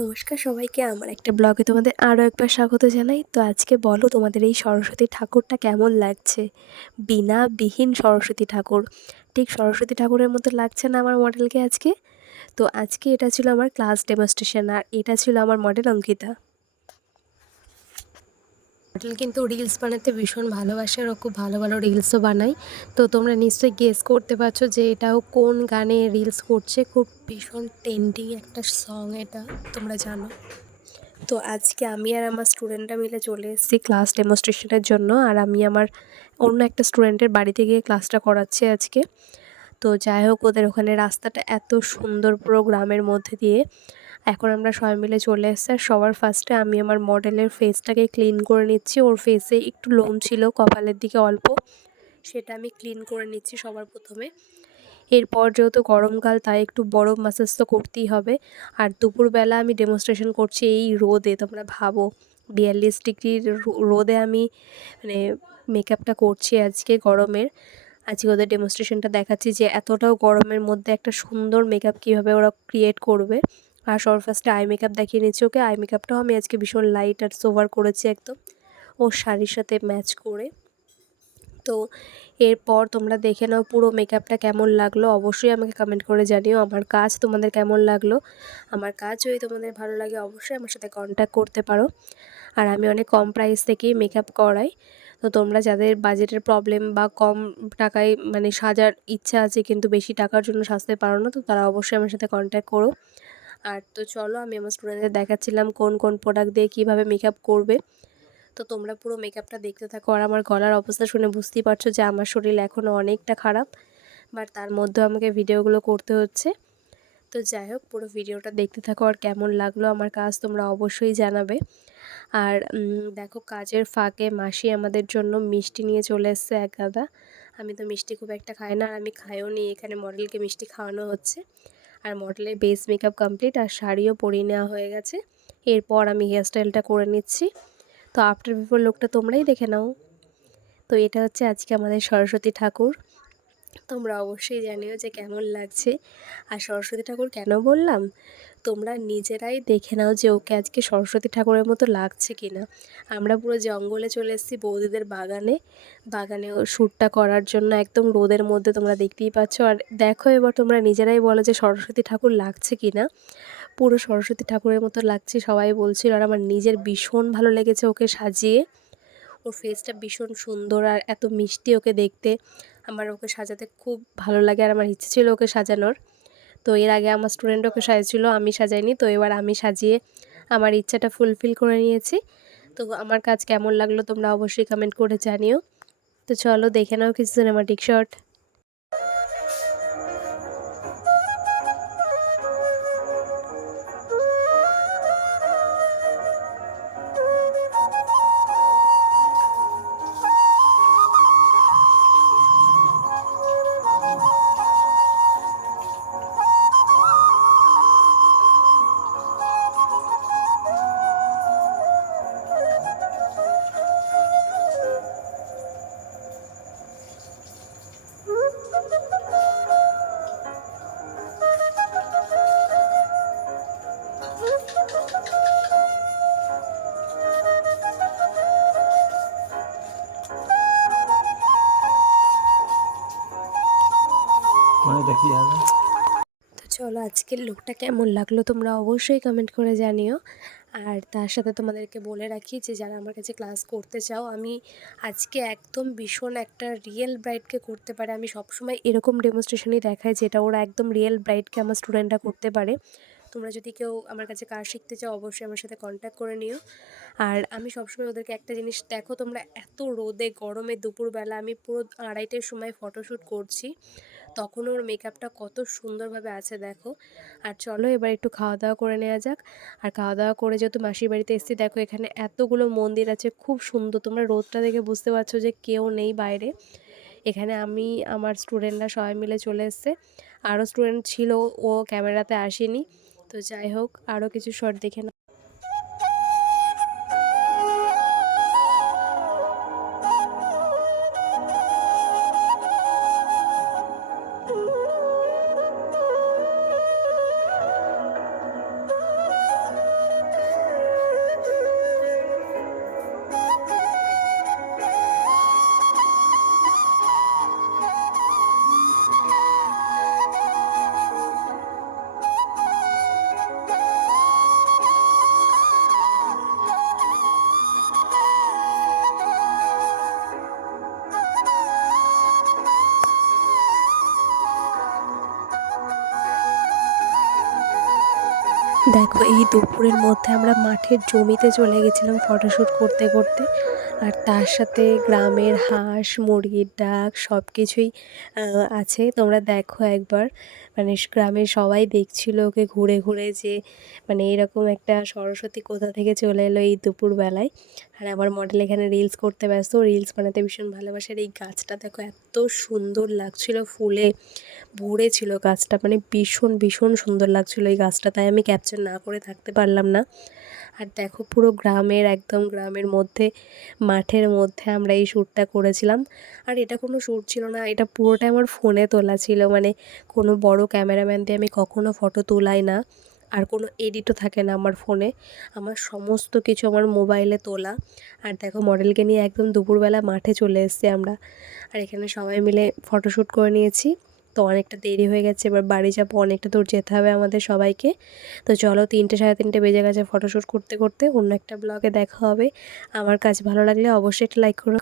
নমস্কার সবাইকে, আমার একটা ব্লগে তোমাদের আরও একবার স্বাগত জানাই। তো আজকে বলো তোমাদের এই সরস্বতী ঠাকুরটা কেমন লাগছে? বিহীন সরস্বতী ঠাকুর, ঠিক সরস্বতী ঠাকুরের মতো লাগছে না আমার মডেলকে আজকে? তো আজকে এটা ছিল আমার ক্লাস ডেমনস্ট্রেশন, আর এটা ছিল আমার মডেল অঙ্কিতা। মডেল কিন্তু রিলস বানাতে ভীষণ ভালোবাসে, আর ও খুব ভালো ভালো রিলসও বানায়। তো তোমরা নিশ্চয়ই গেস করতে পারছো যে এটাও কোন গানে রিলস করছে। খুব ভীষণ ট্রেন্ডিং একটা সং, এটা তোমরা জানো। তো আজকে আমি আর আমার স্টুডেন্টরা মিলে চলে এসেছি ক্লাস ডেমনস্ট্রেশনের জন্য, আর আমি আমার অন্য একটা স্টুডেন্টের বাড়িতে গিয়ে ক্লাসটা করাচ্ছি আজকে। তো যাই হোক, ওদের ওখানে রাস্তাটা এত সুন্দর, পুরো গ্রামের মধ্যে দিয়ে। এখন আমরা সবাই মিলে চলে এসেছি, আর সবার ফার্স্টে আমি আমার মডেলের ফেসটাকে ক্লিন করে নিচ্ছি। ওর ফেসে একটু লোম ছিল কপালের দিকে অল্প, সেটা আমি ক্লিন করে নিচ্ছি সবার প্রথমে। এরপর যেহেতু গরমকাল, তাই একটু বরফ ম্যাসাজ তো করতেই হবে। আর দুপুরবেলা আমি ডেমনস্ট্রেশন করছি এই রোদে, তোমরা ভাবো 42 ডিগ্রির রোদে আমি মানে মেকআপটা করছি আজকে গরমের। আজকে ওদের ডেমনস্ট্রেশনটা দেখাচ্ছি যে এতটাও গরমের মধ্যে একটা সুন্দর মেকআপ কীভাবে ওরা ক্রিয়েট করবে। আর সবার ফার্স্টে আই মেকআপ দেখিয়ে নিচ্ছি ওকে। আই মেকআপটাও আমি আজকে ভীষণ লাইট আর সোভার করেছি একদম, ওর শাড়ির সাথে ম্যাচ করে। তো এরপর তোমরা দেখে নাও পুরো মেকআপটা কেমন লাগলো, অবশ্যই আমাকে কমেন্ট করে জানিও আমার কাজ তোমাদের কেমন লাগলো। আমার কাজ যদি তোমাদের ভালো লাগে অবশ্যই আমার সাথে কন্ট্যাক্ট করতে পারো। আর আমি অনেক কম প্রাইস থেকেই মেকআপ করাই। তো তোমরা যাদের বাজেটের প্রবলেম বা কম টাকায় সাজার ইচ্ছা আছে কিন্তু বেশি টাকার জন্য সাজতে পারো না, তো তারা অবশ্যই আমার সাথে কন্ট্যাক্ট করো। আর তো চলো, আমি আমার স্টুডেন্টদের দেখাচ্ছিলাম কোন কোন প্রোডাক্ট দিয়ে কীভাবে মেকআপ করবে। তো তোমরা পুরো মেকআপটা দেখতে থাকো। আর আমার গলার অবস্থা শুনে বুঝতেই পারছো যে আমার শরীর এখনও অনেকটা খারাপ, বাট তার মধ্যেও আমাকে ভিডিওগুলো করতে হচ্ছে। তো যাই হোক, পুরো ভিডিওটা দেখতে থাকো, আর কেমন লাগলো আমার কাজ তোমরা অবশ্যই জানাবে। আর দেখো, কাজের ফাঁকে মাসি আমাদের জন্য মিষ্টি নিয়ে চলে এসছে এক গাদা। আমি তো মিষ্টি খুব একটা খাই না, আর আমি খাইও নি। এখানে মডেলকে মিষ্টি খাওয়ানো হচ্ছে। আর মডেলের বেস মেকআপ কমপ্লিট, আর শাড়িও পরিয়ে নেওয়া হয়ে গেছে। এরপর আমি হেয়ারস্টাইলটা করে নিচ্ছি। তো আফটার বিফোর লুকটা তোমরাই দেখে নাও। তো এটা হচ্ছে আজকে আমাদের সরস্বতী ঠাকুর। তোমরা অবশ্যই জানিও যে কেমন লাগছে। আর সরস্বতী ঠাকুর কেন বললাম, তোমরা নিজেরাই দেখে নাও যে ওকে আজকে সরস্বতী ঠাকুরের মতো লাগছে কি না। আমরা পুরো জঙ্গলে চলে এসেছি বৌদিদের বাগানে ও শ্যুটটা করার জন্য, একদম রোদের মধ্যে, তোমরা দেখতেই পাচ্ছ। আর দেখো, এবার তোমরা নিজেরাই বলো যে সরস্বতী ঠাকুর লাগছে কি না। পুরো সরস্বতী ঠাকুরের মতো লাগছে সবাই বলছিল, আর আমার নিজের ভীষণ ভালো লেগেছে ওকে সাজিয়ে। ওর ফেসটা ভীষণ সুন্দর আর এত মিষ্টি ওকে দেখতে। আমার ওকে সাজাতে খুব ভালো লাগে, আর আমার ইচ্ছে ছিল ওকে সাজানোর। তো এর আগে আমার স্টুডেন্ট ওকে সাজিয়েছিল, আমি সাজাইনি। তো এবার আমি সাজিয়ে আমার ইচ্ছাটা ফুলফিল করে নিয়েছি। তো আমার কাজ কেমন লাগলো তোমরা অবশ্যই কমেন্ট করে জানিও। তো চলো দেখে নাও কিছু সিনেমাটিক শট। তো চলো, আজকের লুকটা কেমন লাগলো তোমরা অবশ্যই কমেন্ট করে জানিও। আর তার সাথে তোমাদেরকে বলে রাখি যে যারা আমার কাছে ক্লাস করতে চাও, আমি আজকে একদম ভীষণ একটা রিয়েল ব্রাইডকে করতে পারে। আমি সবসময় এরকম ডেমনস্ট্রেশনই দেখাই যেটা ওরা একদম রিয়েল ব্রাইডকে আমার স্টুডেন্টরা করতে পারে। তোমরা যদি কেউ আমার কাছে কাজ শিখতে চাও অবশ্যই আমার সাথে কন্ট্যাক্ট করে নিও। আর আমি সবসময় ওদেরকে একটা জিনিস, দেখো তোমরা, এত রোদে গরমে দুপুরবেলা আমি পুরো 2:30টার সময় ফটোশ্যুট করছি, তখন ওর মেকআপটা কত সুন্দরভাবে আছে দেখো। আর চলো এবার একটু খাওয়া দাওয়া করে নেওয়া যাক। আর খাওয়া দাওয়া করে যেহেতু মাসির বাড়িতে এসেছি, দেখো এখানে এতগুলো মন্দির আছে, খুব সুন্দর। তোমরা রোদটা দেখে বুঝতে পারছো যে কেউ নেই বাইরে। এখানে আমি, আমার স্টুডেন্টরা সবাই মিলে চলে এসছে। আরও স্টুডেন্ট ছিল, ও ক্যামেরাতে আসেনি। তো যাই হোক, আরও কিছু শট দেখে না। দেখো এই দুপুরের মধ্যে আমরা মাঠের জমিতে চলে গেছিলাম ফটোশ্যুট করতে করতে। আর তার সাথে গ্রামের হাঁস মুরগির ডাক সব কিছুই আছে, তোমরা দেখো একবার। মানে গ্রামের সবাই দেখছিল ওকে ঘুরে ঘুরে যে মানে এরকম একটা সরস্বতী কোথা থেকে চলে এলো এই দুপুরবেলায়। আর আমার মডেল এখানে রিলস করতে ব্যস্ত, রিলস বানাতে ভীষণ ভালোবাসার। এই গাছটা দেখো এত সুন্দর লাগছিল, ফুলে ভরে ছিল গাছটা, মানে ভীষণ ভীষণ সুন্দর লাগছিলো এই গাছটা, তাই আমি ক্যাপচার না করে থাকতে পারলাম না। আর দেখো পুরো গ্রামের একদম গ্রামের মধ্যে মাঠের মধ্যে আমরা এই শ্যুটটা করেছিলাম। আর এটা কোনো শ্যুট ছিল না, এটা পুরোটাই আমার ফোনে তোলা ছিল। মানে কোনো বড় ক্যামেরাম্যান দিয়ে আমি কখনো ফটো তোলাই না, আর কোনো এডিটও থাকে না আমার ফোনে, আমার সমস্ত কিছু আমার মোবাইলে তোলা। আর দেখো মডেলকে নিয়ে একদম দুপুরবেলা মাঠে চলে এসেছি আমরা। আর এখানে সবাই মিলে ফটোশ্যুট করে নিয়েছি। তো অনেকটা দেরি হয়ে গেছে, এবার বাড়ি যাবো, অনেকটা দূর যেতে হবে আমাদের সবাইকে। তো চলো 3টে সাড়ে 3টে বেজে গেছে ফটোশ্যুট করতে করতে। অন্য একটা ব্লগে দেখা হবে। আমার কাজ ভালো লাগলে অবশ্যই একটা লাইক করো।